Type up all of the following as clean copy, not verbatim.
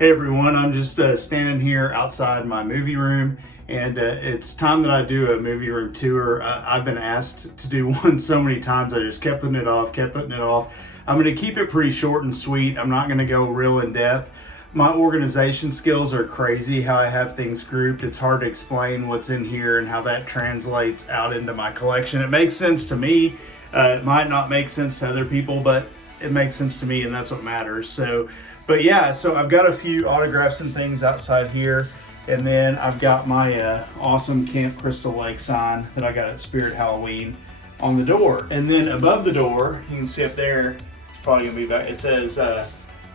Hey everyone, I'm just standing here outside my movie room, and it's time that I do a movie room tour. I've been asked to do one so many times, I just kept putting it off, I'm going to keep it pretty short and sweet. I'm not going to go real in depth. My organization skills are crazy, how I have things grouped. It's hard to explain what's in here and how that translates out into my collection. It makes sense to me. It might not make sense to other people, but it makes sense to me, and that's what matters. But yeah, so I've got a few autographs and things outside here, and then I've got my awesome Camp Crystal Lake sign that I got at Spirit Halloween on the door. And then above the door, you can see up there, it's probably gonna be back, it says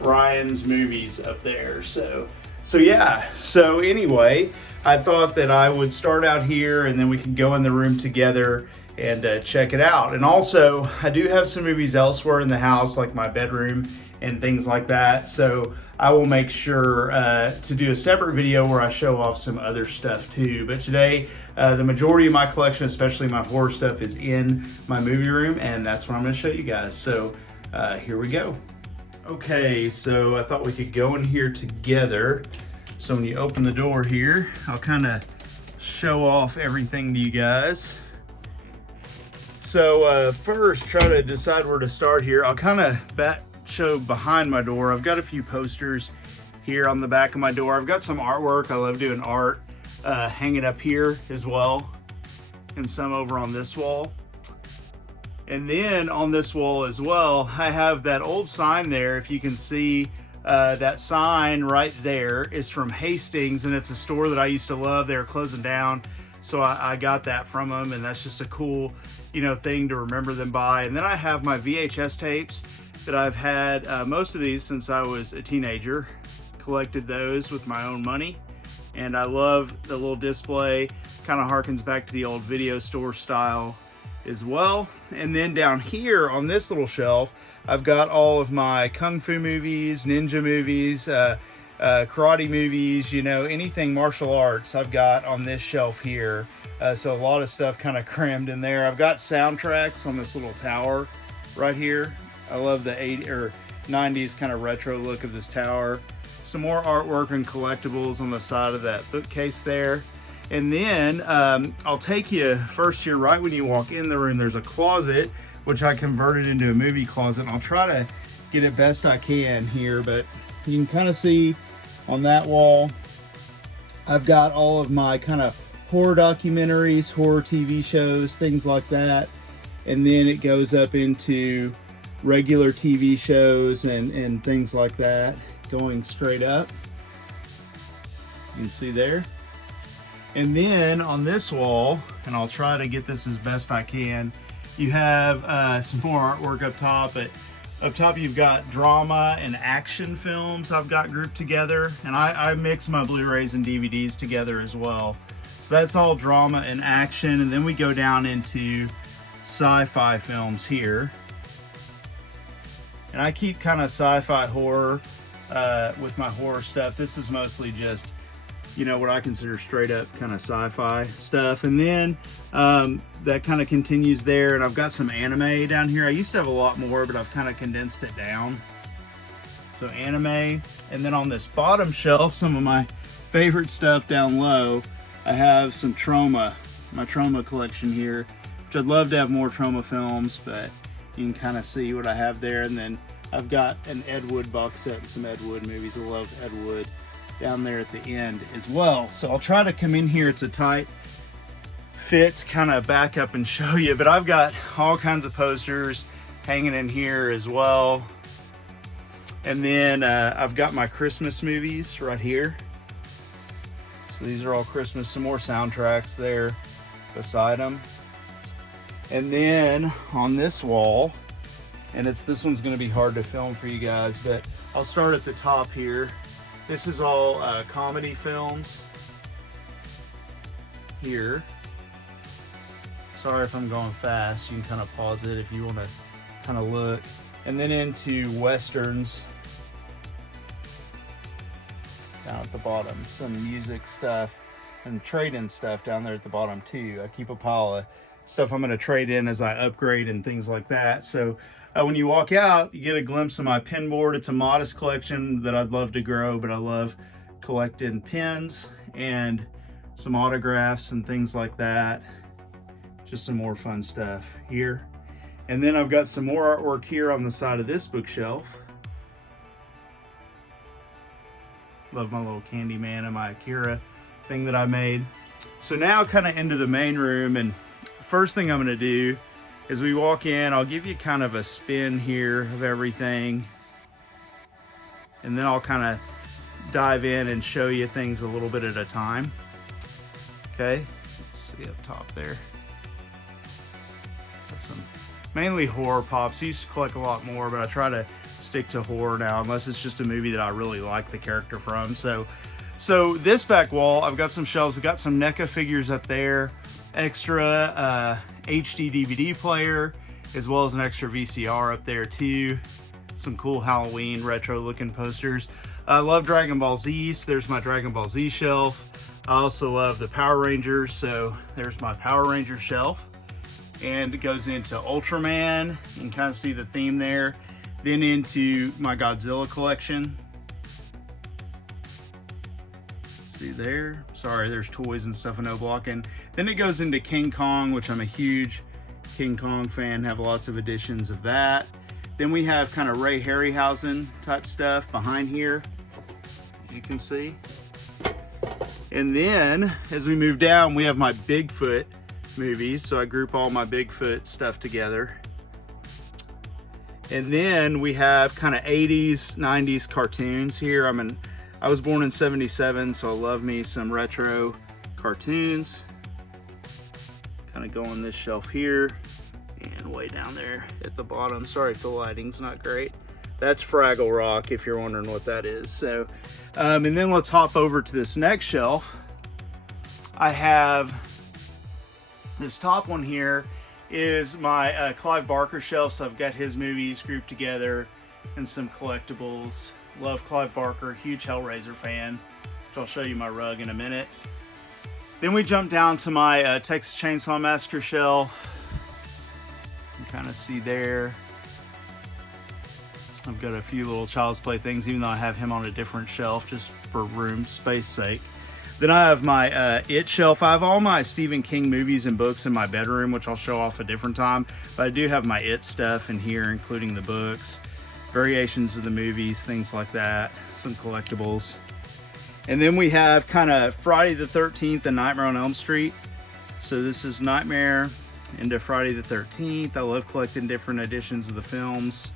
Ryan's Movies up there. So yeah, so anyway, I thought that I would start out here and then we can go in the room together and check it out. And also, I do have some movies elsewhere in the house, like my bedroom and things like that. So I will make sure to do a separate video where I show off some other stuff too. But today, the majority of my collection, especially my horror stuff, is in my movie room, and that's what I'm gonna show you guys. So here we go. Okay, so I thought we could go in here together. So when you open the door here, I'll kind of show off everything to you guys. So first, try to decide where to start here. I'll kind of show behind my door. I've got a few posters here on the back of my door. I've got some artwork. I love doing art. Hang it up here as well, and some over on this wall. And then on this wall as well, I have that old sign there. If you can see, that sign right there is from Hastings, and it's a store that I used to love. They were closing down, so I got that from them, and that's just a cool, thing to remember them by. And then I have my VHS tapes that I've had, most of these since I was a teenager. Collected those with my own money, and I love the little display. Kind of harkens back to the old video store style as well. And then down here on this little shelf, I've got all of my kung fu movies, ninja movies, karate movies, anything martial arts I've got on this shelf here. So a lot of stuff kind of crammed in there. I've got soundtracks on this little tower right here. I love the 80s or 90s kind of retro look of this tower. Some more artwork and collectibles on the side of that bookcase there. And then I'll take you first here, right when you walk in the room, there's a closet, which I converted into a movie closet. And I'll try to get it best I can here, but you can kind of see on that wall, I've got all of my kind of horror documentaries, horror TV shows, things like that. And then it goes up into regular TV shows and things like that, going straight up. You can see there. And then on this wall, and I'll try to get this as best I can, you have some more artwork up top. But up top you've got drama and action films I've got grouped together, and I mix my Blu-rays and DVDs together as well. So that's all drama and action, and then we go down into sci-fi films here. And I keep kind of sci-fi horror with my horror stuff. This is mostly just, what I consider straight up kind of sci-fi stuff. And then that kind of continues there. And I've got some anime down here. I used to have a lot more, but I've kind of condensed it down. So anime. And then on this bottom shelf, some of my favorite stuff down low, I have some Troma, my Troma collection here, which I'd love to have more Troma films, but you can kind of see what I have there. And then I've got an Ed Wood box set and some Ed Wood movies. I love Ed Wood down there at the end as well. So I'll try to come in here. It's a tight fit, kind of back up and show you, but I've got all kinds of posters hanging in here as well. And then I've got my Christmas movies right here. So these are all Christmas, some more soundtracks there beside them. And then on this wall, and this one's going to be hard to film for you guys, but I'll start at the top here. This is all comedy films here. Sorry if I'm going fast. You can kind of pause it if you want to kind of look. And then into westerns down at the bottom. Some music stuff and trade-in stuff down there at the bottom too. I keep a pile of stuff I'm going to trade in as I upgrade and things like that. So when you walk out, you get a glimpse of my pin board. It's a modest collection that I'd love to grow, but I love collecting pins and some autographs and things like that. Just some more fun stuff here. And then I've got some more artwork here on the side of this bookshelf. Love my little Candyman and my Akira thing that I made. So now kind of into the main room, and first thing I'm going to do is we walk in, I'll give you kind of a spin here of everything, and then I'll kind of dive in and show you things a little bit at a time. Okay, let's see up top there. Got some mainly horror pops. I used to collect a lot more, but I try to stick to horror now, unless it's just a movie that I really like the character from. So this back wall, I've got some shelves. I've got some NECA figures up there, extra HD DVD player, as well as an extra VCR up there too. Some cool Halloween retro looking posters. I love Dragon Ball Z, so there's my Dragon Ball Z shelf. I also love the Power Rangers, so there's my Power Ranger shelf. And it goes into Ultraman, you can kind of see the theme there. Then into my Godzilla collection. See there? Sorry, there's toys and stuff and no blocking. Then it goes into King Kong, which I'm a huge King Kong fan, have lots of editions of that. Then we have kind of Ray Harryhausen type stuff behind here, as you can see. And then as we move down, we have my Bigfoot movies. So I group all my Bigfoot stuff together. And then we have kind of 80s, 90s cartoons here. I was born in 77, so I love me some retro cartoons. Kind of go on this shelf here and way down there at the bottom. Sorry if the lighting's not great. That's Fraggle Rock, if you're wondering what that is. So, and then let's hop over to this next shelf. I have this top one here is my Clive Barker shelf. So I've got his movies grouped together and some collectibles. Love Clive Barker, huge Hellraiser fan, which I'll show you my rug in a minute. Then we jump down to my Texas Chainsaw Massacre shelf. You can kind of see there. I've got a few little Child's Play things, even though I have him on a different shelf just for room space sake. Then I have my It shelf. I have all my Stephen King movies and books in my bedroom, which I'll show off a different time. But I do have my It stuff in here, including the books, variations of the movies, things like that, some collectibles. And then we have kind of Friday the 13th and Nightmare on Elm Street. So this is Nightmare into Friday the 13th. I love collecting different editions of the films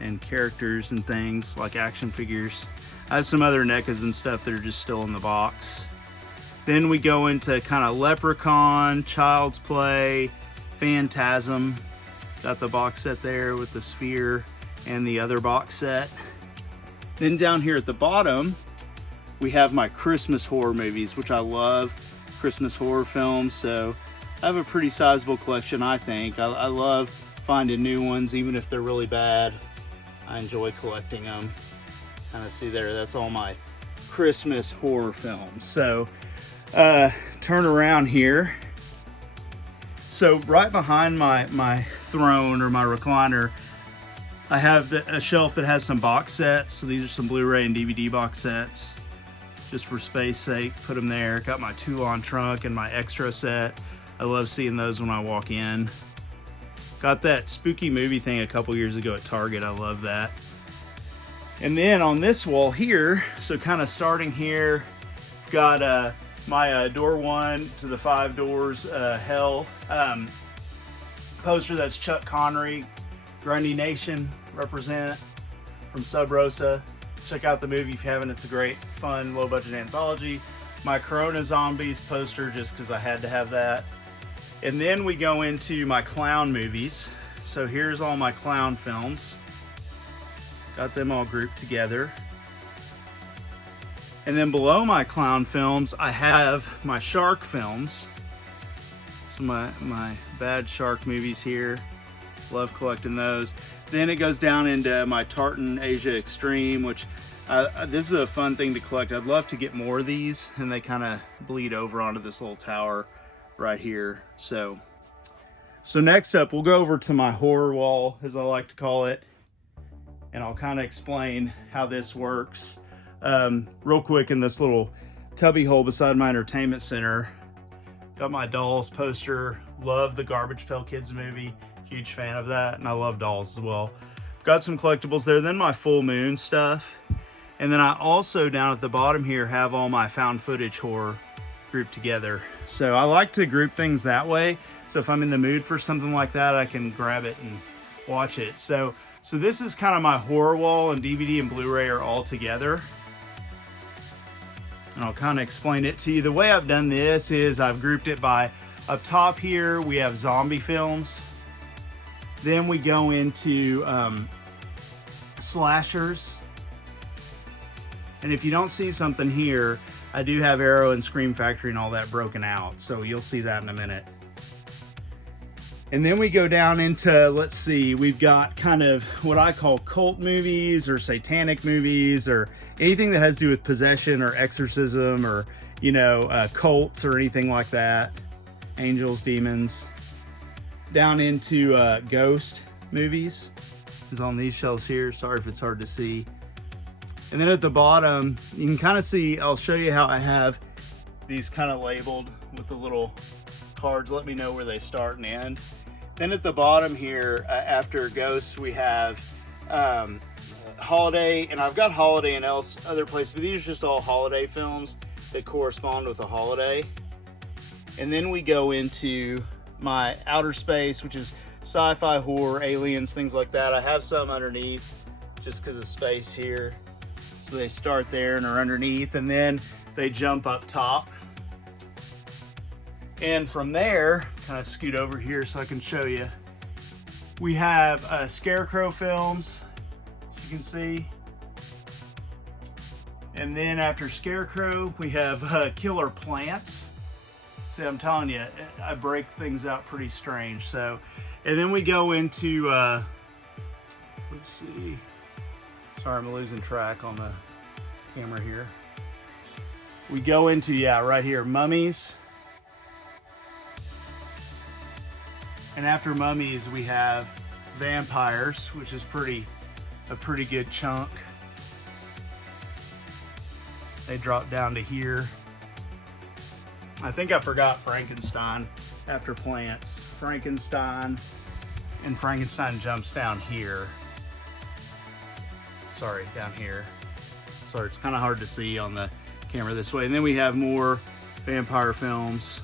and characters and things like action figures. I have some other NECAs and stuff that are just still in the box. Then we go into kind of Leprechaun, Child's Play, Phantasm. Got the box set there with the sphere and the other box set. Then down here at the bottom, we have my Christmas horror movies, which I love Christmas horror films. So I have a pretty sizable collection, I think. I love finding new ones, even if they're really bad. I enjoy collecting them. Kind of see there, that's all my Christmas horror films. So turn around here. So right behind my throne or my recliner, I have a shelf that has some box sets. So these are some Blu-ray and DVD box sets. Just for space sake, put them there. Got my Toulon trunk and my extra set. I love seeing those when I walk in. Got that spooky movie thing a couple years ago at Target. I love that. And then on this wall here, so kind of starting here, got my door 1 to the 5 doors Hell poster. That's Chuck Connery, Grundy Nation represent from Sub Rosa. Check out the movie if you haven't. It's a great, fun, low-budget anthology. My Corona Zombies poster, just because I had to have that. And then we go into my clown movies. So here's all my clown films. Got them all grouped together. And then below my clown films, I have my shark films. So my bad shark movies here. Love collecting those. Then it goes down into my Tartan Asia Extreme, which this is a fun thing to collect. I'd love to get more of these, and they kind of bleed over onto this little tower right here. So next up, we'll go over to my horror wall, as I like to call it, and I'll kind of explain how this works. Real quick, in this little cubby hole beside my entertainment center, got my Dolls poster. Love the Garbage Pail Kids movie. Huge fan of that, and I love dolls as well. Got some collectibles there, then my full moon stuff. And then I also, down at the bottom here, have all my found footage horror grouped together. So I like to group things that way. So if I'm in the mood for something like that, I can grab it and watch it. So this is kind of my horror wall, and DVD and Blu-ray are all together. And I'll kind of explain it to you. The way I've done this is I've grouped it by, up top here, we have zombie films. Then we go into slashers. And if you don't see something here, I do have Arrow and Scream Factory and all that broken out. So you'll see that in a minute. And then we go down into, let's see, we've got kind of what I call cult movies or satanic movies or anything that has to do with possession or exorcism or, you know, cults or anything like that. Angels, demons. Down into ghost movies is on these shelves here. Sorry if it's hard to see. And then at the bottom, you can kind of see, I'll show you how I have these kind of labeled with the little cards. Let me know where they start and end. Then at the bottom here, after ghosts, we have holiday, and I've got holiday and other places, but these are just all holiday films that correspond with a holiday. And then we go into my outer space, which is sci-fi, horror, aliens, things like that. I have some underneath just because of space here. So they start there and are underneath, and then they jump up top. And from there, kind of scoot over here so I can show you. We have Scarecrow films, as you can see. And then after Scarecrow, we have Killer Plants. See, I'm telling you, I break things out pretty strange. So, and then we go into, let's see. Sorry, I'm losing track on the camera here. We go into, yeah, right here, Mummies. And after Mummies, we have Vampires, which is a pretty good chunk. They drop down to here. I think I forgot Frankenstein after Plants. Frankenstein, and Frankenstein jumps down here. Sorry, down here. Sorry, it's kind of hard to see on the camera this way. And then we have more vampire films.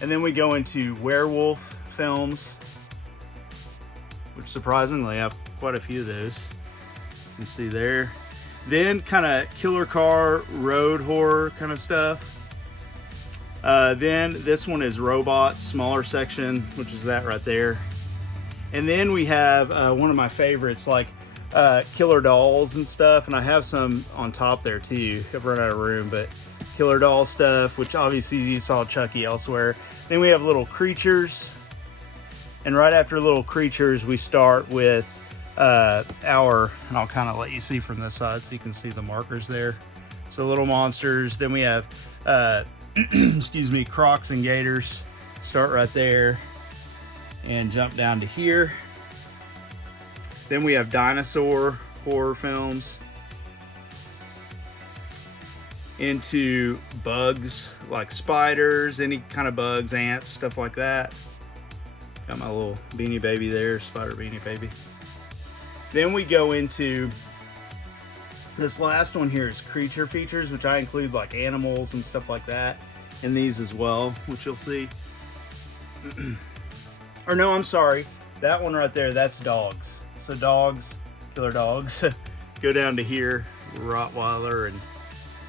And then we go into werewolf films, which surprisingly I have quite a few of those. You can see there. Then kind of killer car, road horror kind of stuff. Then this one is robots, smaller section, which is that right there. And then we have one of my favorites, like killer dolls and stuff. And I have some on top there too. I've run out of room, but killer doll stuff, which obviously you saw Chucky elsewhere. Then we have little creatures. And right after little creatures, we start with and I'll kind of let you see from this side so you can see the markers there. So little monsters. Then we have, excuse me, Crocs and Gators. Start right there and jump down to here. Then we have dinosaur horror films. Into bugs, like spiders, any kind of bugs, ants, stuff like that. Got my little Beanie Baby there, Spider Beanie Baby. Then we go into this last one here is creature features, which I include like animals and stuff like that in these as well, which you'll see. Or no, I'm sorry. That one right there, that's dogs. So dogs, killer dogs, go down to here, Rottweiler and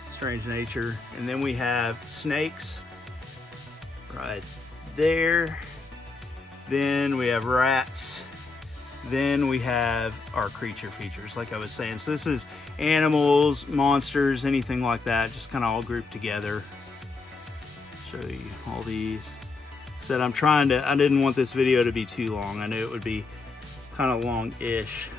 Strange Nature. And then we have snakes right there. Then we have rats. Then we have our creature features, like I was saying. So this is animals, monsters, anything like that, just kind of all grouped together. Show you all these. Said I didn't want this video to be too long. I knew it would be kind of long-ish.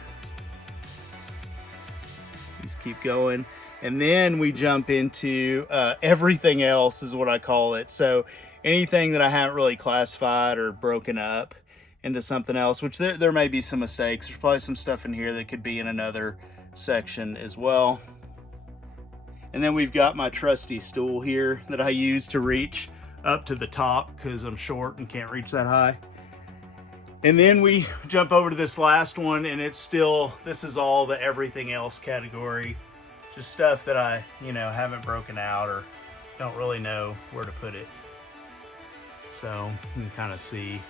These keep going. And then we jump into everything else is what I call it. So anything that I haven't really classified or broken up into something else, which there may be some mistakes. There's probably some stuff in here that could be in another section as well. And then we've got my trusty stool here that I use to reach up to the top because I'm short and can't reach that high. And then we jump over to this last one, and it's still, this is all the everything else category. Just stuff that I, haven't broken out or don't really know where to put it. So you can kind of see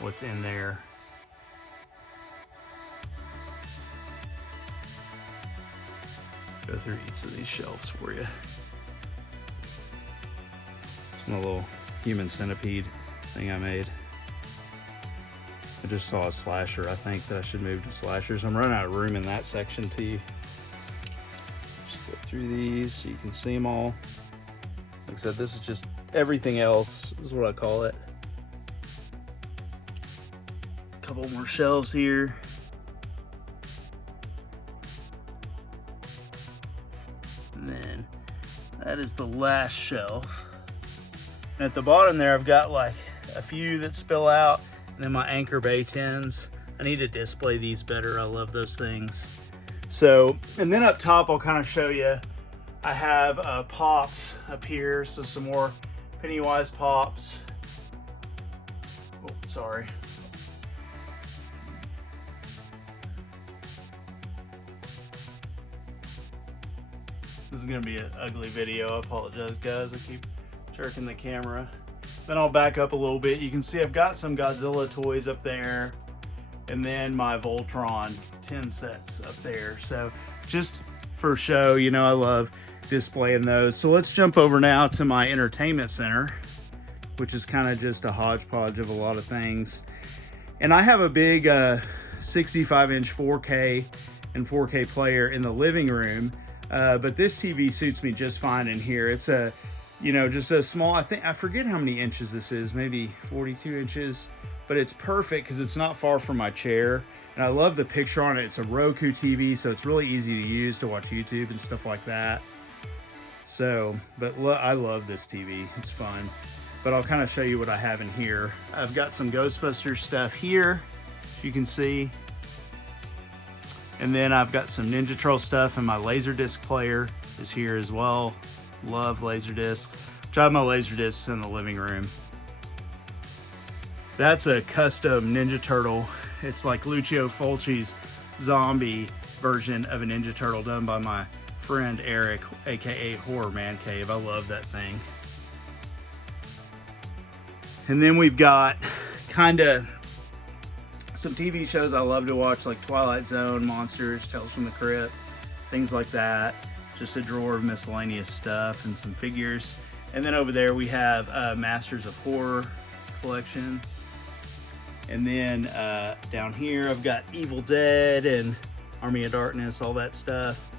what's in there. Go through each of these shelves for you. It's my little human centipede thing I made. I just saw a slasher. I think that I should move to slashers. I'm running out of room in that section too. Just go through these so you can see them all. Like I said, this is just everything else is what I call it. A couple more shelves here. And then that is the last shelf. And at the bottom there, I've got like a few that spill out, and then my Anchor Bay tins. I need to display these better. I love those things. So, and then up top, I'll kind of show you, I have pops up here. So some more Pennywise pops. Oh, sorry. This is gonna be an ugly video. I apologize, guys. I keep jerking the camera. Then I'll back up a little bit. You can see I've got some Godzilla toys up there, and then my Voltron 10 sets up there. So just for show, I love displaying those. So let's jump over now to my entertainment center, which is kind of just a hodgepodge of a lot of things. And I have a big 65-inch 4K and 4K player in the living room, but this TV suits me just fine in here. It's a just a small, I forget how many inches this is, maybe 42 inches, but it's perfect because it's not far from my chair. And I love the picture on it. It's a Roku TV, so it's really easy to use to watch YouTube and stuff like that. So, but I love this TV. It's fun. But I'll kind of show you what I have in here. I've got some Ghostbusters stuff here, as you can see. And then I've got some Ninja Turtle stuff, and my Laserdisc player is here as well. Love Laserdiscs. Drive my Laserdiscs in the living room. That's a custom Ninja Turtle. It's like Lucio Fulci's zombie version of a Ninja Turtle done by my friend Eric, aka Horror Man Cave. I love that thing. And then we've got kind of some TV shows I love to watch, like Twilight Zone, Monsters, Tales from the Crypt, things like that. Just a drawer of miscellaneous stuff and some figures. And then over there we have Masters of Horror collection. And then down here I've got Evil Dead and Army of Darkness, all that stuff.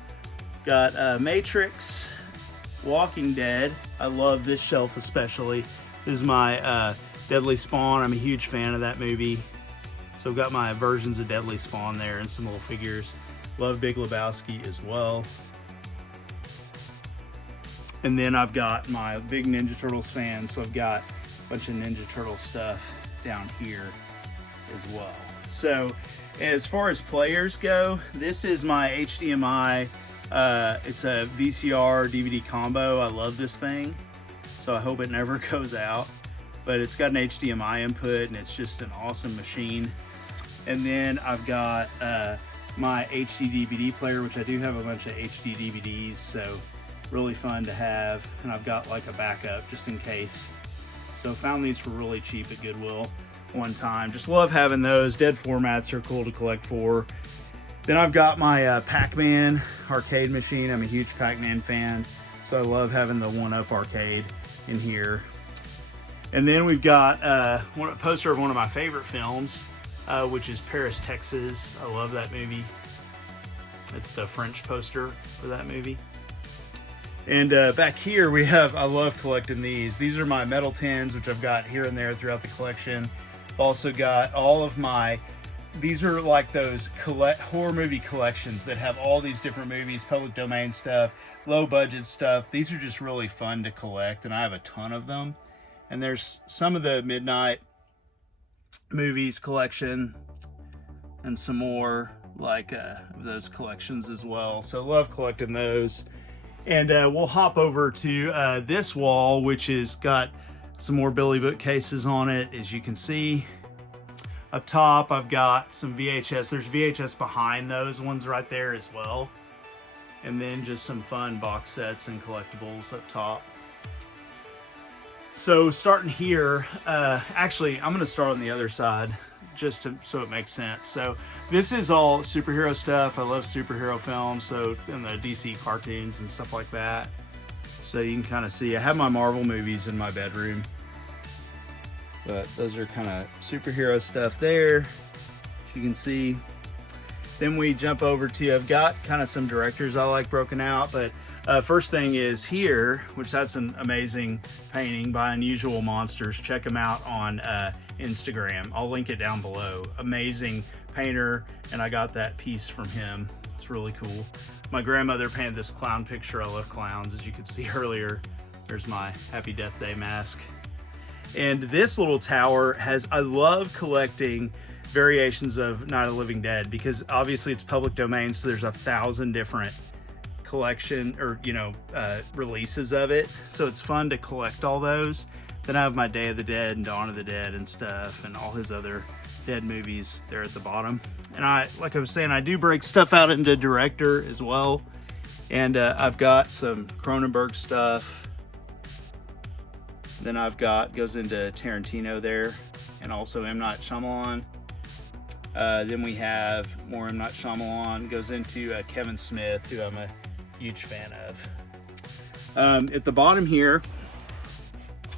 Got Matrix, Walking Dead. I love this shelf especially. This is my Deadly Spawn. I'm a huge fan of that movie. So I've got my versions of Deadly Spawn there and some little figures. Love Big Lebowski as well. And then I've got my big Ninja Turtles fan, so I've got a bunch of Ninja Turtle stuff down here as well. So as far as players go, this is my HDMI. It's a VCR DVD combo. I love this thing, so I hope it never goes out. But it's got an HDMI input, and it's just an awesome machine. And then I've got my HD DVD player, which I do have a bunch of HD DVDs, so really fun to have. And I've got like a backup just in case. So found these for really cheap at Goodwill one time. Just love having those. Dead formats are cool to collect for. Then I've got my Pac-Man arcade machine. I'm a huge Pac-Man fan, so I love having the 1-Up arcade in here. And then we've got a poster of one of my favorite films, which is Paris, Texas. I love that movie. It's the French poster for that movie. And back here we have, I love collecting these. These are my metal tins, which I've got here and there throughout the collection. I've also got all of my these are like those horror movie collections that have all these different movies, public domain stuff, low budget stuff. These are just really fun to collect, and I have a ton of them. And there's some of the Midnight Movies collection and some more like of those collections as well. So love collecting those. And we'll hop over to this wall, which has got some more Billy bookcases on it. As you can see up top, I've got some VHS. There's VHS behind those ones right there as well. And then just some fun box sets and collectibles up top. So starting here, actually, I'm going to start on the other side just so it makes sense. So this is all superhero stuff. I love superhero films, so in the DC cartoons and stuff like that. So you can kind of see, I have my Marvel movies in my bedroom. But those are kind of superhero stuff there, as you can see. Then we jump over to, I've got kind of some directors I like broken out, but first thing is here, which that's an amazing painting by Unusual Monsters. Check them out on Instagram. I'll link it down below. Amazing painter, and I got that piece from him. It's really cool. My grandmother painted this clown picture. I love clowns, as you could see earlier. There's my Happy Death Day mask. And this little tower has, I love collecting variations of Night of the Living Dead, because obviously it's public domain, so there's 1,000 different collection or releases of it, so it's fun to collect all those. Then I have my Day of the Dead and Dawn of the Dead and stuff, and all his other Dead movies there at the bottom. And like I was saying, I do break stuff out into director as well, and I've got some Cronenberg stuff. Then I've got, goes into Tarantino there, and also M. Night Shyamalan. Then we have more M. Night Shyamalan, goes into Kevin Smith, who I'm a huge fan of. At the bottom here,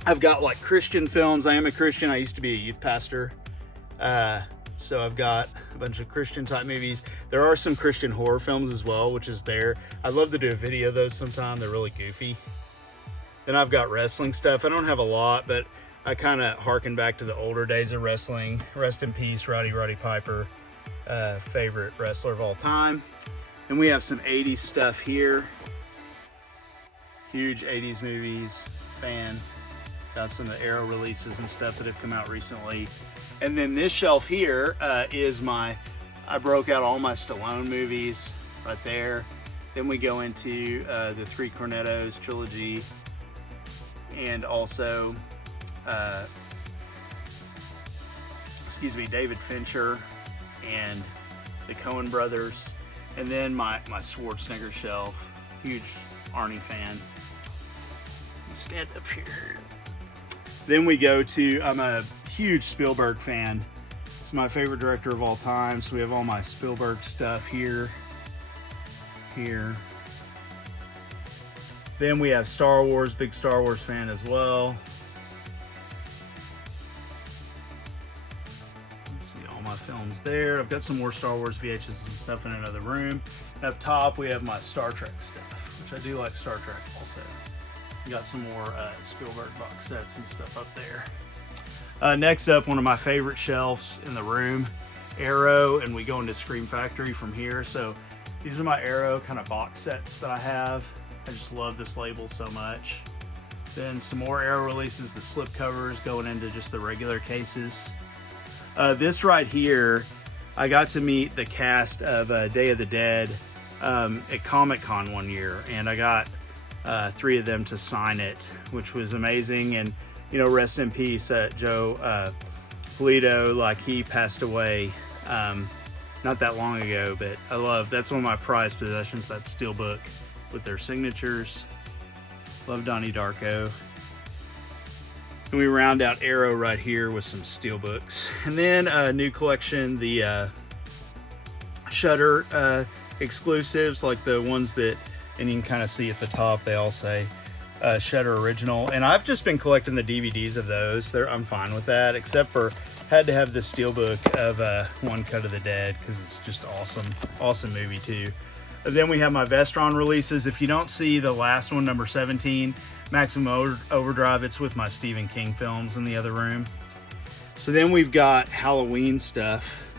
I've got like Christian films. I am a Christian. I used to be a youth pastor. So I've got a bunch of Christian type movies. There are some Christian horror films as well, which is there. I'd love to do a video of those sometime. They're really goofy. Then I've got wrestling stuff. I don't have a lot, but I kind of harken back to the older days of wrestling. Rest in peace, Roddy Piper, favorite wrestler of all time. And we have some 80s stuff here. Huge 80s movies, fan. Got some of the Arrow releases and stuff that have come out recently. And then this shelf here is I broke out all my Stallone movies right there. Then we go into the Three Cornettos trilogy, and also David Fincher and the Coen brothers. And then my Schwarzenegger shelf, huge Arnie fan. Stand up here. Then we go to, I'm a huge Spielberg fan. It's my favorite director of all time, so we have all my Spielberg stuff here. Then we have Star Wars, big Star Wars fan as well. Let's see all my films there. I've got some more Star Wars VHS and stuff in another room. Up top we have my Star Trek stuff, which I do like Star Trek also. Got some more Spielberg box sets and stuff up there. Next up, one of my favorite shelves in the room, Arrow, and we go into Scream Factory from here. So these are my Arrow kind of box sets that I have. I just love this label so much. Then some more Arrow releases, the slip covers going into just the regular cases. This right here, I got to meet the cast of Day of the Dead at Comic-Con one year, and I got 3 of them to sign it, which was amazing. And you know, rest in peace, Joe Polito. Like, he passed away not that long ago, but that's one of my prized possessions, that steelbook with their signatures. Love Donnie Darko. And we round out Arrow right here with some steelbooks, and then a new collection, the Shudder exclusives, like the ones that, and you can kind of see at the top, they all say Shudder Original. And I've just been collecting the DVDs of those. I'm fine with that, except for had to have the steelbook of One Cut of the Dead, because it's just awesome movie too. And then we have my Vestron releases. If you don't see the last one, number 17, Maximum Overdrive, it's with my Stephen King films in the other room. So then we've got Halloween stuff.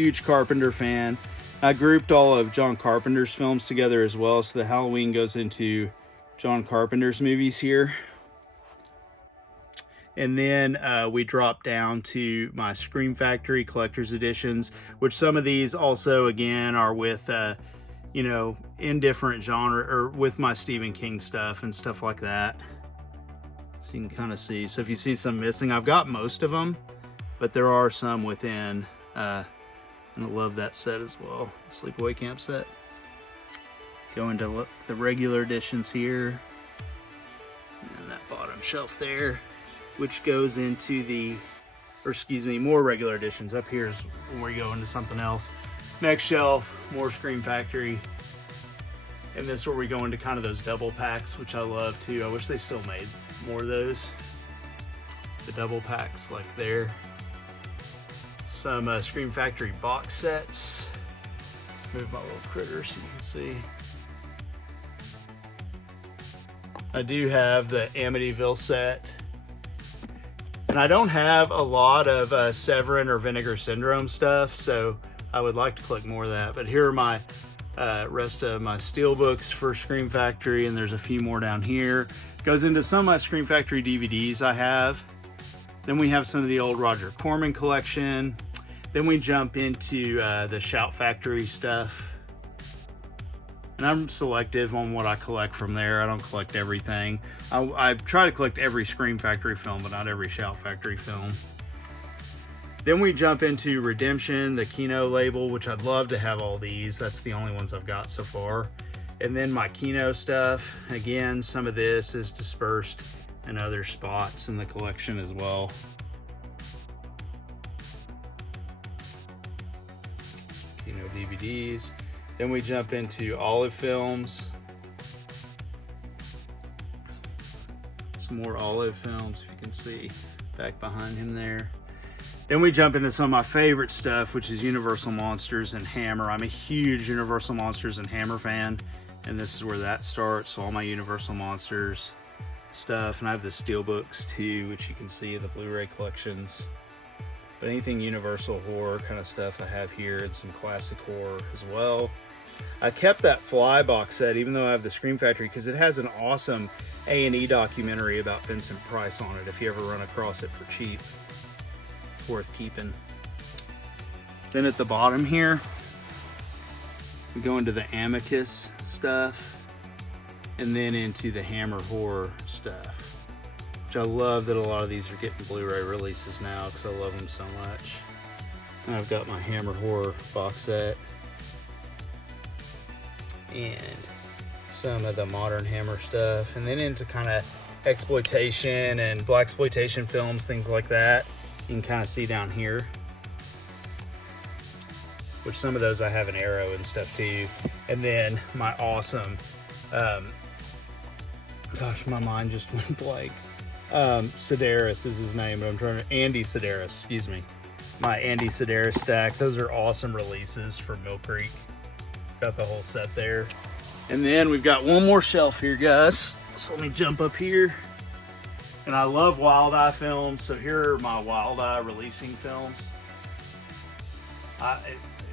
huge Carpenter fan. I grouped all of John Carpenter's films together as well, so the Halloween goes into John Carpenter's movies here. And then we drop down to my Scream Factory collector's editions, which some of these also, again, are with, you know, in different genre, or with my Stephen King stuff and stuff like that. So you can kind of see. So if you see some missing, I've got most of them, but there are some within. And I love that set as well, the Sleepaway Camp set. Go into the regular editions here. And that bottom shelf there, which goes into the, or excuse me, more regular editions. Up here is when we go into something else. Next shelf, more Scream Factory. And this is where we go into kind of those double packs, which I love too. I wish they still made more of those. The double packs like there. Some Scream Factory box sets. Move my little critter so you can see. I do have the Amityville set. And I don't have a lot of Severin or Vinegar Syndrome stuff, so I would like to collect more of that. But here are my rest of my steelbooks for Scream Factory, and there's a few more down here. Goes into some of my Scream Factory DVDs I have. Then we have some of the old Roger Corman collection. Then we jump into the Shout Factory stuff. And I'm selective on what I collect from there. I don't collect everything. I try to collect every Scream Factory film, but not every Shout Factory film. Then we jump into Redemption, the Kino label, which I'd love to have all these. That's the only ones I've got so far. And then my Kino stuff. Again, some of this is dispersed in other spots in the collection as well. Kino DVDs. Then we jump into Olive films. Some more Olive films, if you can see back behind him there. Then we jump into some of my favorite stuff, which is Universal Monsters and Hammer. I'm a huge Universal Monsters and Hammer fan, and this is where that starts. So all my Universal Monsters stuff, and I have the Steelbooks too, which you can see in the Blu-ray collections. But anything Universal horror kind of stuff I have here, and some classic horror as well. I kept that Fly box set, even though I have the Scream Factory, because it has an awesome A&E documentary about Vincent Price on it, if you ever run across it for cheap. It's worth keeping. Then at the bottom here, we go into the Amicus stuff, and then into the Hammer horror stuff, which I love that a lot of these are getting Blu-ray releases now, because I love them so much. And I've got my Hammer horror box set, and some of the modern Hammer stuff, and then into kind of exploitation and blaxploitation films, things like that. You can kind of see down here, which some of those I have an Arrow and stuff too. And then my awesome, gosh, my mind just went blank. Sedaris is his name, but I'm trying to, Andy Sedaris, excuse me. My Andy Sedaris stack. Those are awesome releases from Mill Creek. Got the whole set there. And then we've got one more shelf here, guys. So let me jump up here. And I love Wild Eye films, so here are my Wild Eye releasing films.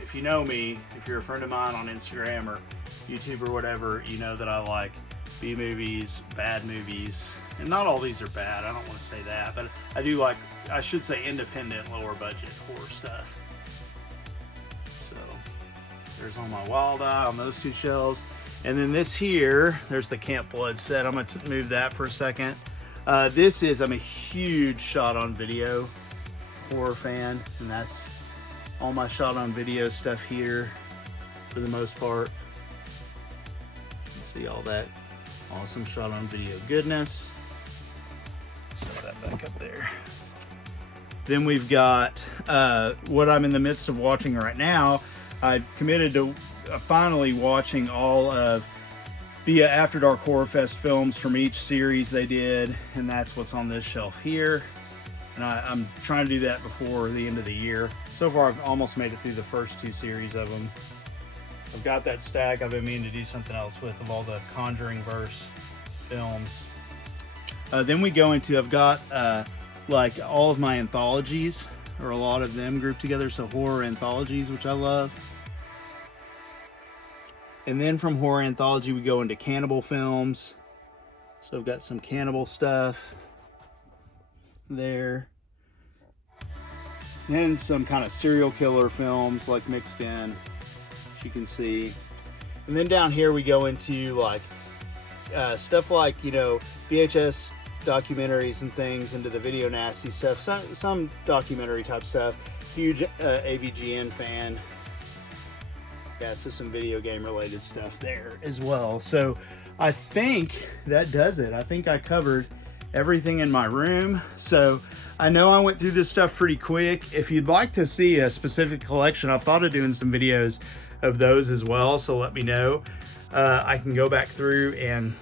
If you know me, if you're a friend of mine on Instagram or YouTube or whatever, you know that I like B movies, bad movies. And not all these are bad, I don't want to say that, but I do like, I should say independent, lower budget horror stuff. So there's all my Wild Eye on those two shelves. And then this here, there's the Camp Blood set. I'm going to move that for a second. This is, I'm a huge shot on video horror fan, and that's all my shot on video stuff here for the most part. You can see all that awesome shot on video goodness. Set that back up there. Then we've got what I'm in the midst of watching right now. I committed to finally watching all of the After Dark Horror Fest films from each series they did, and that's what's on this shelf here. And I'm trying to do that before the end of the year. So far, I've almost made it through the first two series of them. I've got that stack I've been meaning to do something else with, of all the Conjuring verse films. Then we go into, I've got like all of my anthologies or a lot of them grouped together. So horror anthologies, which I love. And then from horror anthology, we go into cannibal films. So I've got some cannibal stuff there. Then some kind of serial killer films like mixed in, as you can see. And then down here we go into like stuff like, you know, VHS documentaries and things, into the video nasty stuff, some documentary type stuff. Huge AVGN fan. Yeah, so some video game related stuff there as well. So I think that does it. I think I covered everything in my room. So I know I went through this stuff pretty quick. If you'd like to see a specific collection, I've thought of doing some videos of those as well, so let me know. I can go back through and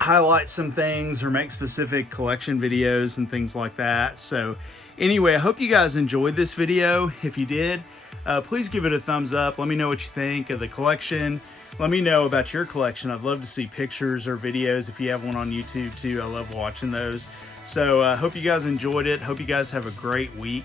highlight some things or make specific collection videos and things like that. So anyway, I hope you guys enjoyed this video. If you did, please give it a thumbs up. Let me know what you think of the collection. Let me know about your collection. I'd love to see pictures or videos if you have one on YouTube too. I love watching those. So I hope you guys enjoyed it. Hope you guys have a great week.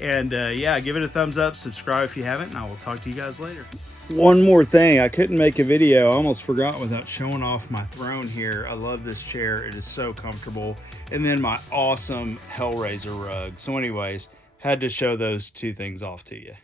And yeah, give it a thumbs up, subscribe if you haven't, and I will talk to you guys later. One more thing, I couldn't make a video. I almost forgot without showing off my throne here. I love this chair. It is so comfortable. And then my awesome Hellraiser rug. So anyways, had to show those two things off to you.